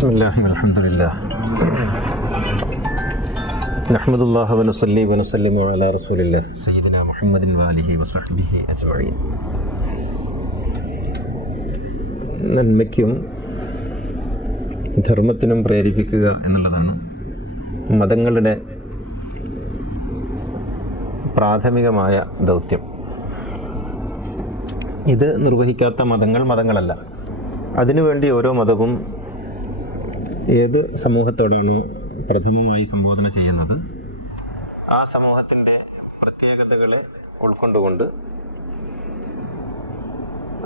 ബിസ്മില്ലാഹി വൽഹംദുലില്ലാഹ് നഹ്മദുല്ലാഹി വനസ്സല്ലി വനസല്ലിമു അലാ റസൂലില്ലാഹി സയ്യിദിനാ മുഹമ്മദിൻ വആലിഹി വസഹ്ബിഹി അജ്മഈൻ. നന്മയ്ക്കും ധർമ്മത്തിനും പ്രേരിപ്പിക്കുക എന്നുള്ളതാണ് മതങ്ങളുടെ പ്രാഥമികമായ ദൗത്യം. ഇത് നിർവഹിക്കാത്ത മതങ്ങളല്ല. അതിനുവേണ്ടി ഓരോ മതവും ഏത് സമൂഹത്തോടാണോ പ്രഥമമായി സംബോധന ചെയ്യുന്നത് ആ സമൂഹത്തിൻ്റെ പ്രത്യേകതകളെ ഉൾക്കൊണ്ടുകൊണ്ട്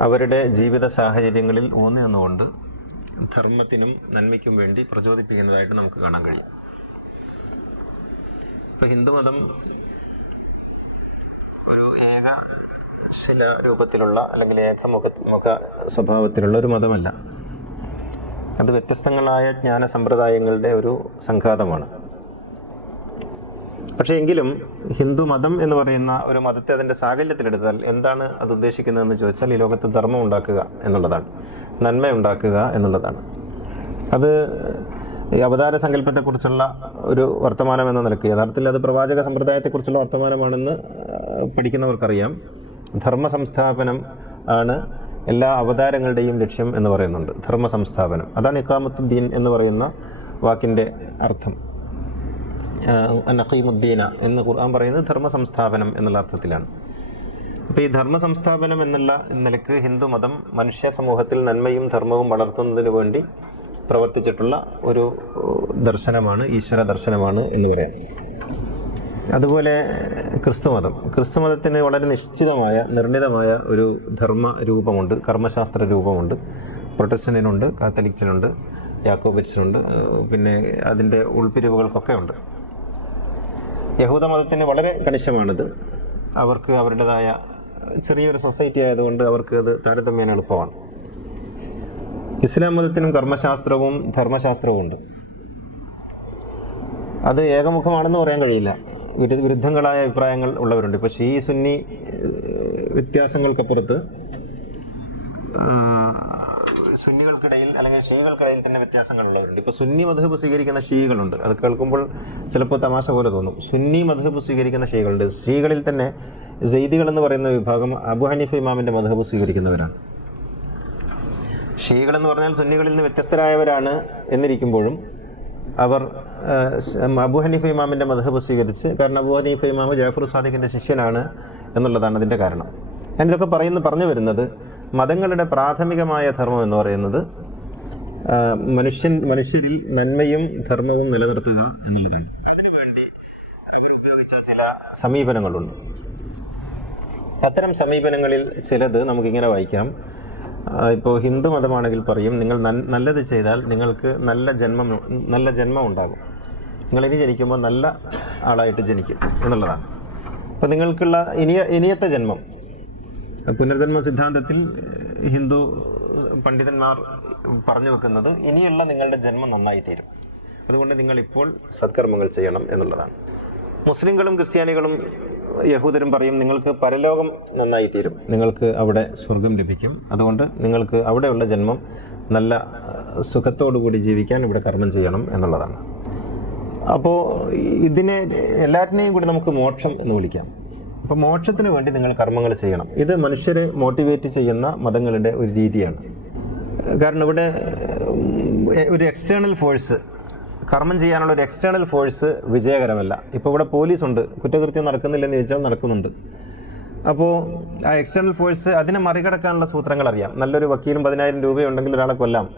അവരുടെ ജീവിത സാഹചര്യങ്ങളിൽ ഊന്നി നിന്നുകൊണ്ട് ധർമ്മത്തിനും നന്മയ്ക്കും വേണ്ടി പ്രചോദിപ്പിക്കുന്നതായിട്ട് നമുക്ക് കാണാൻ കഴിയും. ഇപ്പോൾ ഹിന്ദുമതം ഒരു ഏകശില രൂപത്തിലുള്ള അല്ലെങ്കിൽ ഏകമുഖ സ്വഭാവത്തിലുള്ള ഒരു മതമല്ല. അത് വ്യത്യസ്തങ്ങളായ ജ്ഞാന സമ്പ്രദായങ്ങളുടെ ഒരു സംഘാതമാണ്. പക്ഷേ എങ്കിലും ഹിന്ദു മതം എന്ന് പറയുന്ന ഒരു മതത്തെ അതിൻ്റെ സാകല്യത്തിലെടുത്താൽ എന്താണ് അത് ഉദ്ദേശിക്കുന്നതെന്ന് ചോദിച്ചാൽ ഈ ലോകത്ത് ധർമ്മം ഉണ്ടാക്കുക എന്നുള്ളതാണ്, നന്മ ഉണ്ടാക്കുക എന്നുള്ളതാണ്. അത് അവതാര സങ്കല്പത്തെക്കുറിച്ചുള്ള ഒരു വർത്തമാനം എന്ന നിലയ്ക്ക് യഥാർത്ഥത്തിൽ അത് പ്രവാചക സമ്പ്രദായത്തെക്കുറിച്ചുള്ള വർത്തമാനമാണെന്ന് പഠിക്കുന്നവർക്കറിയാം. ധർമ്മ സംസ്ഥാപനം ആണ് എല്ലാ അവതാരങ്ങളുടെയും ലക്ഷ്യം എന്ന് പറയുന്നുണ്ട്. ധർമ്മ സംസ്ഥാപനം, അതാണ് ഇഖാമത്തുദ്ദീൻ എന്ന് പറയുന്ന വാക്കിൻ്റെ അർത്ഥം. നഖീമുദ്ദീന എന്ന് ഖുർആൻ പറയുന്നത് ധർമ്മ സംസ്ഥാപനം എന്നുള്ള അർത്ഥത്തിലാണ്. അപ്പോൾ ഈ ധർമ്മ സംസ്ഥാപനം എന്നുള്ള നിലയ്ക്ക് ഹിന്ദു മതം മനുഷ്യ സമൂഹത്തിൽ നന്മയും ധർമ്മവും വളർത്തുന്നതിന് വേണ്ടി പ്രവർത്തിച്ചിട്ടുള്ള ഒരു ദർശനമാണ്, ഈശ്വര ദർശനമാണ് എന്ന് പറയാം. അതുപോലെ ക്രിസ്തുമതത്തിന് വളരെ നിശ്ചിതമായ നിർണിതമായ ഒരു ധർമ്മ രൂപമുണ്ട്, കർമ്മശാസ്ത്ര രൂപമുണ്ട്. പ്രൊട്ടസ്റ്റന്റിനുണ്ട്, കാത്തലിക്സിനുണ്ട്, യാക്കോബിറ്റ്സിനുണ്ട്, പിന്നെ അതിൻ്റെ ഉൾപ്പിരിവുകൾക്കൊക്കെ ഉണ്ട്. യഹൂദ മതത്തിന് വളരെ കണിശമാണിത്. അവർക്ക് അവരുടേതായ ചെറിയൊരു സൊസൈറ്റി ആയതുകൊണ്ട് അവർക്ക് അത് താരതമ്യേന എളുപ്പമാണ്. ഇസ്ലാം മതത്തിനും കർമ്മശാസ്ത്രവും ധർമ്മശാസ്ത്രവും ഉണ്ട്. അത് ഏകമുഖമാണെന്ന് പറയാൻ കഴിയില്ല. വിരുദ്ധങ്ങളായ അഭിപ്രായങ്ങൾ ഉള്ളവരുണ്ട്. ഇപ്പോൾ ഷീ സുന്നി വ്യത്യാസങ്ങൾക്കപ്പുറത്ത് സുന്നികൾക്കിടയിൽ അല്ലെങ്കിൽ ഷീകൾക്കിടയിൽ തന്നെ വ്യത്യാസങ്ങളുള്ളവരുണ്ട്. ഇപ്പോൾ സുന്നി മദ്ഹബ് സ്വീകരിക്കുന്ന ഷീകളുണ്ട്. അത് കേൾക്കുമ്പോൾ ചിലപ്പോൾ തമാശ പോലെ തോന്നും. സുന്നി മദ്ഹബ് സ്വീകരിക്കുന്ന ഷീകളുണ്ട്. ഷീകളിൽ തന്നെ സെയ്ദികൾ എന്ന് പറയുന്ന വിഭാഗം അബു ഹനീഫ ഇമാമിൻ്റെ മദ്ഹബ് സ്വീകരിക്കുന്നവരാണ്. ഷീകൾ എന്ന് പറഞ്ഞാൽ സുന്നികളിൽ നിന്ന് വ്യത്യസ്തരായവരാണ് എന്നിരിക്കുമ്പോഴും അവർ അബു ഹനീഫ ഇമാമിൻ്റെ മദ്ഹബ് സ്വീകരിച്ച്, കാരണം അബു ഹനീഫ ഇമാം ജാഫർ സാദിഖിൻ്റെ ശിഷ്യനാണ് എന്നുള്ളതാണ് അതിൻ്റെ കാരണം. ഞാനിതൊക്കെ പറഞ്ഞു വരുന്നത് മതങ്ങളുടെ പ്രാഥമികമായ ധർമ്മം എന്ന് പറയുന്നത് മനുഷ്യരിൽ നന്മയും ധർമ്മവും നിലനിർത്തുക എന്നുള്ളതാണ്. അതിനുവേണ്ടി അവർ ഉപയോഗിച്ച ചില സമീപനങ്ങളുണ്ട്. അത്തരം സമീപനങ്ങളിൽ ചിലത് നമുക്കിങ്ങനെ വായിക്കാം. ഇപ്പോൾ ഹിന്ദു മതമാണെങ്കിൽ പറയും, നിങ്ങൾ നല്ലത് ചെയ്താൽ നിങ്ങൾക്ക് നല്ല ജന്മം ഉണ്ടാകും, നിങ്ങളിനി ജനിക്കുമ്പോൾ നല്ല ആളായിട്ട് ജനിക്കും എന്നുള്ളതാണ്. അപ്പോൾ നിങ്ങൾക്കുള്ള ഇനിയത്തെ ജന്മം, പുനർജന്മ സിദ്ധാന്തത്തിൽ ഹിന്ദു പണ്ഡിതന്മാർ പറഞ്ഞു വെക്കുന്നത് ഇനിയുള്ള നിങ്ങളുടെ ജന്മം നന്നായി തീരും, അതുകൊണ്ട് നിങ്ങളിപ്പോൾ സത്കർമ്മങ്ങൾ ചെയ്യണം എന്നുള്ളതാണ്. മുസ്ലിങ്ങളും ക്രിസ്ത്യാനികളും യഹൂദരും പറയും, നിങ്ങൾക്ക് പരലോകം നന്നായി തീരും, നിങ്ങൾക്ക് അവിടെ സ്വർഗം ലഭിക്കും, അതുകൊണ്ട് നിങ്ങൾക്ക് അവിടെയുള്ള ജന്മം നല്ല സുഖത്തോടുകൂടി ജീവിക്കാൻ ഇവിടെ കർമ്മം ചെയ്യണം എന്നുള്ളതാണ്. അപ്പോൾ ഇതിനെ എല്ലാറ്റിനെയും കൂടി നമുക്ക് മോക്ഷം എന്ന് വിളിക്കാം. അപ്പോൾ മോക്ഷത്തിന് വേണ്ടി നിങ്ങൾ കർമ്മങ്ങൾ ചെയ്യണം. ഇത് മനുഷ്യരെ മോട്ടിവേറ്റ് ചെയ്യുന്ന മതങ്ങളുടെ ഒരു രീതിയാണ്. കാരണം ഇവിടെ ഒരു എക്സ്റ്റേണൽ ഫോഴ്സ്, കർമ്മം ചെയ്യാനുള്ള ഒരു എക്സ്റ്റേണൽ ഫോഴ്സ് വിജയകരമല്ല. ഇപ്പോൾ ഇവിടെ പോലീസുണ്ട്, കുറ്റകൃത്യം നടക്കുന്നില്ലെന്ന് ചോദിച്ചാൽ നടക്കുന്നുണ്ട്. അപ്പോൾ ആ എക്സ്റ്റേണൽ ഫോഴ്സ് അതിനെ മറികടക്കാനുള്ള സൂത്രങ്ങൾ അറിയാം. നല്ലൊരു വക്കീലും 10,000 രൂപയുണ്ടെങ്കിൽ ഒരാളെ കൊല്ലാം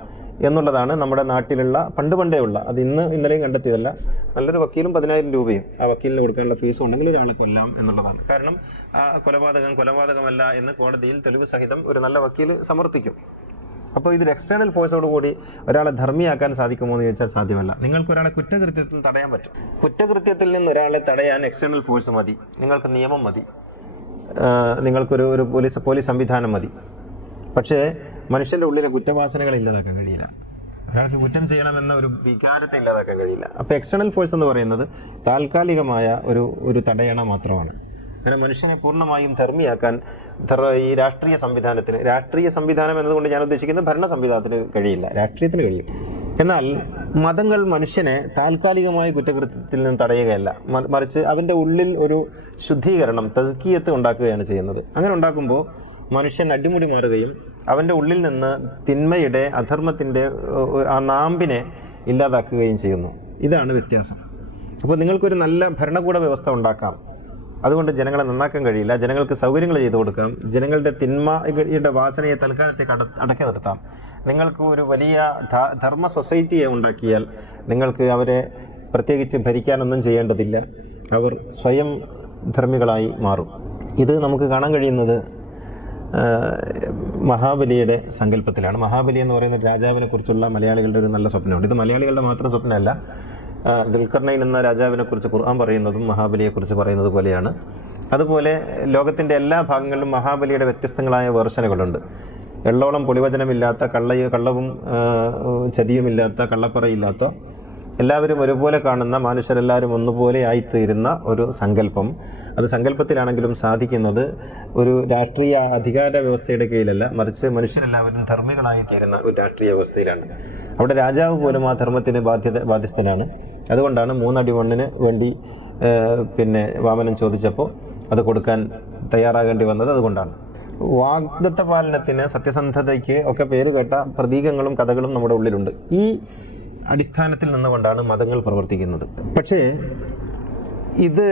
എന്നുള്ളതാണ് നമ്മുടെ നാട്ടിലുള്ള പണ്ടേ ഉള്ള, അത് ഇന്നലെയും കണ്ടെത്തിയതല്ല. നല്ലൊരു വക്കീലും 10,000 രൂപയും ആ വക്കീലിന് കൊടുക്കാനുള്ള ഫീസും ഉണ്ടെങ്കിൽ ഒരാളെ കൊല്ലാം എന്നുള്ളതാണ്. കാരണം ആ കൊലപാതകമല്ല എന്ന് കോടതിയിൽ തെളിവ് സഹിതം ഒരു നല്ല വക്കീൽ സമർത്ഥിക്കും. അപ്പോൾ ഇതൊരു എക്സ്റ്റേണൽ ഫോഴ്സോടുകൂടി ഒരാളെ ധർമ്മിയാക്കാൻ സാധിക്കുമോ എന്ന് ചോദിച്ചാൽ സാധ്യമല്ല. നിങ്ങൾക്ക് ഒരാളെ കുറ്റകൃത്യത്തിൽ തടയാൻ പറ്റും. കുറ്റകൃത്യത്തിൽ നിന്ന് ഒരാളെ തടയാൻ എക്സ്റ്റേണൽ ഫോഴ്സ് മതി, നിങ്ങൾക്ക് നിയമം മതി, നിങ്ങൾക്കൊരു പോലീസ് സംവിധാനം മതി. പക്ഷേ മനുഷ്യൻ്റെ ഉള്ളിലെ കുറ്റവാസനകൾ ഇല്ലാതാക്കാൻ കഴിയില്ല. ഒരാൾക്ക് കുറ്റം ചെയ്യണമെന്ന ഒരു വികാരത്തെ ഇല്ലാതാക്കാൻ കഴിയില്ല. അപ്പോൾ എക്സ്റ്റേണൽ ഫോഴ്സ് എന്ന് പറയുന്നത് താൽക്കാലികമായ ഒരു തടയണ മാത്രമാണ്. അങ്ങനെ മനുഷ്യനെ പൂർണ്ണമായും ധർമ്മിയാക്കാൻ ഈ രാഷ്ട്രീയ സംവിധാനം എന്നതുകൊണ്ട് ഞാൻ ഉദ്ദേശിക്കുന്നത് ഭരണ സംവിധാനത്തിന് കഴിയില്ല, രാഷ്ട്രീയത്തിന് കഴിയും. എന്നാൽ മതങ്ങൾ മനുഷ്യനെ താൽക്കാലികമായ കുറ്റകൃത്യത്തിൽ നിന്ന് തടയുകയല്ല, മറിച്ച് അവൻ്റെ ഉള്ളിൽ ഒരു ശുദ്ധീകരണം, തസ്കിയത്ത് ഉണ്ടാക്കുകയാണ് ചെയ്യുന്നത്. അങ്ങനെ ഉണ്ടാക്കുമ്പോൾ മനുഷ്യൻ അടിമുടി മാറുകയും അവൻ്റെ ഉള്ളിൽ നിന്ന് തിന്മയുടെ, അധർമ്മത്തിൻ്റെ ആ നാമ്പിനെ ഇല്ലാതാക്കുകയും ചെയ്യുന്നു. ഇതാണ് വ്യത്യാസം. അപ്പോൾ നിങ്ങൾക്കൊരു നല്ല ഭരണകൂട വ്യവസ്ഥ ഉണ്ടാക്കാം, അതുകൊണ്ട് ജനങ്ങളെ നന്നാക്കാൻ കഴിയില്ല. ജനങ്ങൾക്ക് സൗകര്യങ്ങൾ ചെയ്തു കൊടുക്കാം, ജനങ്ങളുടെ തിന്മയുടെ വാസനയെ തൽക്കാലത്തേക്ക് അടക്കി നിർത്താം. നിങ്ങൾക്ക് ഒരു വലിയ ധർമ്മ സൊസൈറ്റിയെ ഉണ്ടാക്കിയാൽ നിങ്ങൾക്ക് അവരെ പ്രത്യേകിച്ച് ഭരിക്കാനൊന്നും ചെയ്യേണ്ടതില്ല, അവർ സ്വയം ധർമ്മികളായി മാറും. ഇത് നമുക്ക് കാണാൻ കഴിയുന്നത് മഹാബലിയുടെ സങ്കല്പത്തിലാണ്. മഹാബലി എന്ന് പറയുന്ന രാജാവിനെ കുറിച്ചുള്ള മലയാളികളുടെ ഒരു നല്ല സ്വപ്നമുണ്ട്. ഇത് മലയാളികളുടെ മാത്രം സ്വപ്നമല്ല. ദുൽഖർനൈൻ എന്ന രാജാവിനെ കുറിച്ച് ഖുർആൻ പറയുന്നതും മഹാബലിയെക്കുറിച്ച് പറയുന്നത് പോലെയാണ്. അതുപോലെ ലോകത്തിൻ്റെ എല്ലാ ഭാഗങ്ങളിലും മഹാബലിയുടെ വ്യത്യസ്തങ്ങളായ വേർഷനുകളുണ്ട്. എള്ളോളം പൊളിവചനമില്ലാത്ത, കള്ളവും ചതിയുമില്ലാത്ത, കള്ളപ്പറയില്ലാത്ത, എല്ലാവരും ഒരുപോലെ കാണുന്ന, മനുഷ്യരെല്ലാവരും ഒന്നുപോലെ ആയിത്തീരുന്ന ഒരു സങ്കല്പം. അത് സങ്കല്പത്തിലാണെങ്കിലും സാധിക്കുന്നത് ഒരു രാഷ്ട്രീയ അധികാര വ്യവസ്ഥയുടെ കീഴിലല്ല, മറിച്ച് മനുഷ്യരെല്ലാവരും ധർമ്മികളായി തീരുന്ന ഒരു രാഷ്ട്രീയ വ്യവസ്ഥയിലാണ്. അവിടെ രാജാവ് പോലും ആ ധർമ്മത്തിന് ബാധ്യസ്ഥനാണ്. അതുകൊണ്ടാണ് 3 അടി മണ്ണിന് വേണ്ടി വാമനൻ ചോദിച്ചപ്പോൾ അത് കൊടുക്കാൻ തയ്യാറാകേണ്ടി വന്നത്. അതുകൊണ്ടാണ് വാഗ്ദത്ത പാലനത്തിന്, സത്യസന്ധതയ്ക്ക് ഒക്കെ പേര് കേട്ട പ്രതീകങ്ങളും കഥകളും നമ്മുടെ ഉള്ളിലുണ്ട്. ഈ അടിസ്ഥാനത്തിൽ നിന്നുകൊണ്ടാണ് മതങ്ങൾ പ്രവർത്തിക്കുന്നത്. പക്ഷേ ഇത്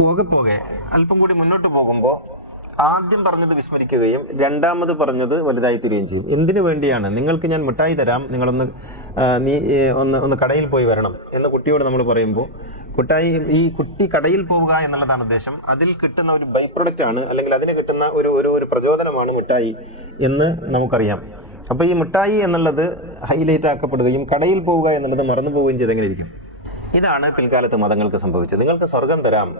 പോകെ അല്പം കൂടി മുന്നോട്ട് പോകുമ്പോൾ ആദ്യം പറഞ്ഞത് വിസ്മരിക്കുകയും രണ്ടാമത് പറഞ്ഞത് വലുതായി തീരുകയും ചെയ്യും. എന്തിനു വേണ്ടിയാണ്? നിങ്ങൾക്ക് ഞാൻ മിഠായി തരാം, ഒന്ന് കടയിൽ പോയി വരണം എന്ന് കുട്ടിയോട് നമ്മൾ പറയുമ്പോൾ ഈ കുട്ടി കടയിൽ പോവുക എന്നുള്ളതാണ് ഉദ്ദേശം. അതിൽ കിട്ടുന്ന ഒരു ബൈ പ്രൊഡക്റ്റ് ആണ്, അല്ലെങ്കിൽ അതിന് കിട്ടുന്ന ഒരു പ്രചോദനമാണ് മിഠായി എന്ന് നമുക്കറിയാം. അപ്പോൾ ഈ മിഠായി എന്നുള്ളത് ഹൈലൈറ്റ് ആക്കപ്പെടുകയും കടയിൽ പോവുക എന്നുള്ളത് മറന്നു പോവുകയും ചെയ്തെങ്ങനെയിരിക്കും? ഇതാണ് പിൽക്കാലത്ത് മതങ്ങൾക്ക് സംഭവിച്ചത്. നിങ്ങൾക്ക് സ്വർഗം തരാം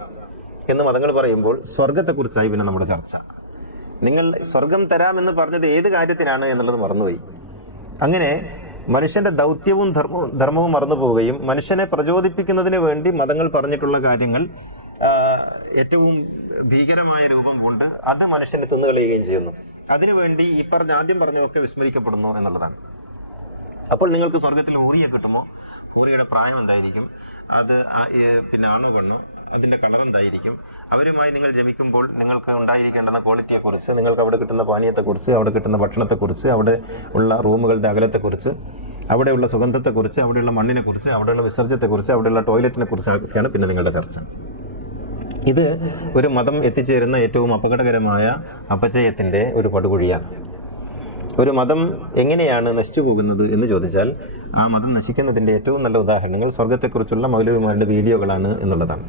എന്ന് മതങ്ങൾ പറയുമ്പോൾ സ്വർഗത്തെക്കുറിച്ചായി പിന്നെ നമ്മുടെ ചർച്ച. നിങ്ങൾ സ്വർഗം തരാം എന്ന് പറഞ്ഞത് ഏത് കാര്യത്തിനാണ് എന്നുള്ളത് മറന്നുപോയി. അങ്ങനെ മനുഷ്യന്റെ ദൗത്യവും ധർമ്മവും മറന്നു പോവുകയും മനുഷ്യനെ പ്രചോദിപ്പിക്കുന്നതിന് വേണ്ടി മതങ്ങൾ പറഞ്ഞിട്ടുള്ള കാര്യങ്ങൾ ഏറ്റവും ഭീകരമായ രൂപം കൊണ്ട് അത് മനുഷ്യനെ തിന്നുകളയുകയും ചെയ്യുന്നു. അതിനുവേണ്ടി ഈ ആദ്യം പറഞ്ഞതൊക്കെ വിസ്മരിക്കപ്പെടുന്നു എന്നുള്ളതാണ്. അപ്പോൾ നിങ്ങൾക്ക് സ്വർഗത്തിൽ ഹൂറിയെ കിട്ടുമോ? ഹൂറിയുടെ പ്രായം എന്തായിരിക്കും? അത് ആണോ പെണ്ണോ? അതിൻ്റെ കളർ എന്തായിരിക്കും? അവരുമായി നിങ്ങൾ ജമിക്കുമ്പോൾ നിങ്ങൾക്ക് ഉണ്ടായിരിക്കേണ്ടുന്ന ക്വാളിറ്റിയെക്കുറിച്ച്, നിങ്ങൾക്ക് അവിടെ കിട്ടുന്ന പാനീയത്തെക്കുറിച്ച്, അവിടെ കിട്ടുന്ന ഭക്ഷണത്തെക്കുറിച്ച്, അവിടെ ഉള്ള റൂമുകളുടെ അകലത്തെക്കുറിച്ച്, അവിടെയുള്ള സുഗന്ധത്തെക്കുറിച്ച്, അവിടെയുള്ള മണ്ണിനെക്കുറിച്ച്, അവിടെയുള്ള വിസർജ്യത്തെക്കുറിച്ച്, അവിടെയുള്ള ടോയ്ലറ്റിനെ കുറിച്ചൊക്കെയാണ് പിന്നെ നിങ്ങളുടെ ചർച്ച. ഇത് ഒരു മതം എത്തിച്ചേരുന്ന ഏറ്റവും അപകടകരമായ അപചയത്തിൻ്റെ ഒരു പടുകുഴിയാണ്. ഒരു മതം എങ്ങനെയാണ് നശിച്ചു പോകുന്നത് എന്ന് ചോദിച്ചാൽ ആ മതം നശിക്കുന്നതിൻ്റെ ഏറ്റവും നല്ല ഉദാഹരണങ്ങൾ സ്വർഗത്തെക്കുറിച്ചുള്ള മൗലവിമാരുടെ വീഡിയോകളാണ് എന്നുള്ളതാണ്.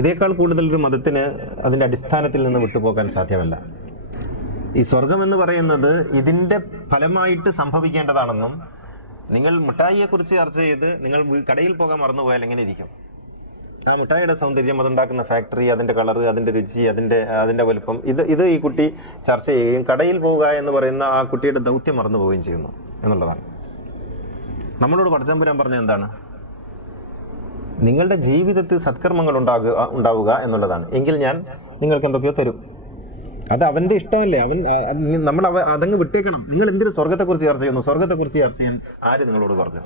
ഇതേക്കാൾ കൂടുതൽ ഒരു മതത്തിന് അതിൻ്റെ അടിസ്ഥാനത്തിൽ നിന്ന് വിട്ടുപോകാൻ സാധ്യമല്ല. ഈ സ്വർഗം എന്ന് പറയുന്നത് ഇതിൻ്റെ ഫലമായിട്ട് സംഭവിക്കേണ്ടതാണെന്നും നിങ്ങൾ മിഠായിയെക്കുറിച്ച് ചർച്ച ചെയ്ത് നിങ്ങൾ കടയിൽ പോകാൻ മറന്നുപോയാൽ എങ്ങനെ ഇരിക്കും? ആ മിഠായിയുടെ സൗന്ദര്യം, അതുണ്ടാക്കുന്ന ഫാക്ടറി, അതിൻ്റെ കളറ്, അതിൻ്റെ രുചി, അതിൻ്റെ വലുപ്പം, ഇത് ഈ കുട്ടി ചർച്ച ചെയ്യുകയും കടയിൽ പോവുക എന്ന് പറയുന്ന ആ കുട്ടിയുടെ ദൗത്യം മറന്നു പോവുകയും ചെയ്യുന്നു എന്നുള്ളതാണ്. നമ്മളോട് പടച്ചമ്പുരാൻ പറഞ്ഞത് എന്താണ്? നിങ്ങളുടെ ജീവിതത്തിൽ സത്കർമ്മങ്ങൾ ഉണ്ടാവുക എന്നുള്ളതാണ്. എങ്കിൽ ഞാൻ നിങ്ങൾക്ക് എന്തൊക്കെയോ തരും. അത് അവൻ്റെ ഇഷ്ടമല്ലേ? നമ്മൾ അതങ്ങ് വിട്ടേക്കണം. നിങ്ങൾ എന്തിനു സ്വർഗത്തെക്കുറിച്ച് ചർച്ച ചെയ്യുന്നു? സ്വർഗത്തെക്കുറിച്ച് ചർച്ച ചെയ്യാൻ ആര് നിങ്ങളോട് പറഞ്ഞു?